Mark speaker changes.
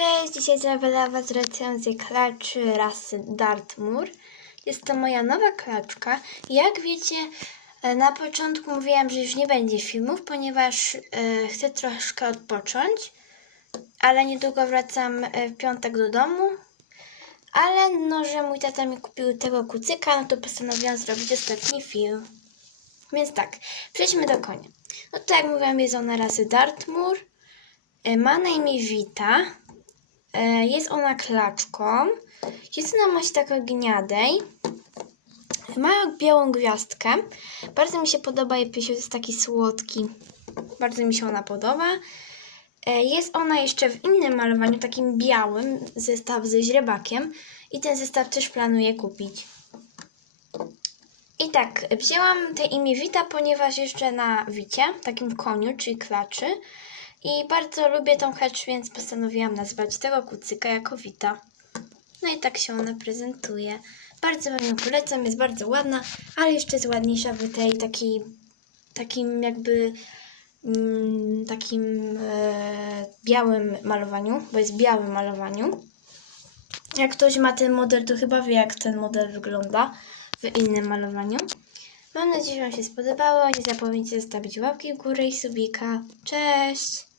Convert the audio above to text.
Speaker 1: Cześć, dzisiaj dla Was recenzję klaczy rasy Dartmoor. Jest to moja nowa klaczka. Jak wiecie, e, na początku mówiłam, że już nie będzie filmów, ponieważ e, chcę troszkę odpocząć, ale niedługo wracam e, w piątek do domu. Ale no, że mój tata mi kupił tego kucyka, no to postanowiłam zrobić ostatni film. Więc tak, przejdźmy do konia. No to jak mówiłam, jest ona rasy Dartmoor. Ma na imię Wita. E, Jest ona klaczką. Jest ona maść taka gniadej. Ma białą gwiazdkę. Bardzo mi się podoba jej jest taki słodki. Bardzo mi się ona podoba. E, Jest ona jeszcze w innym malowaniu, takim białym, zestaw ze źrebakiem. I ten zestaw też planuję kupić. I tak, wzięłam te imię Wita, ponieważ jeszcze na Wicie, takim koniu, czyli klaczy. I bardzo lubię tą klacz, więc postanowiłam nazwać tego kucyka jako Wita. No i tak się ona prezentuje. Bardzo Wam ją polecam, jest bardzo ładna, ale jeszcze jest ładniejsza w tej takiej, takim jakby mm, takim e, białym malowaniu, bo jest białym malowaniu. Jak ktoś ma ten model, to chyba wie, jak ten model wygląda w innym malowaniu. Mam nadzieję, że Wam się spodobało. Nie zapomnijcie zostawić łapki w górę i subika. Cześć!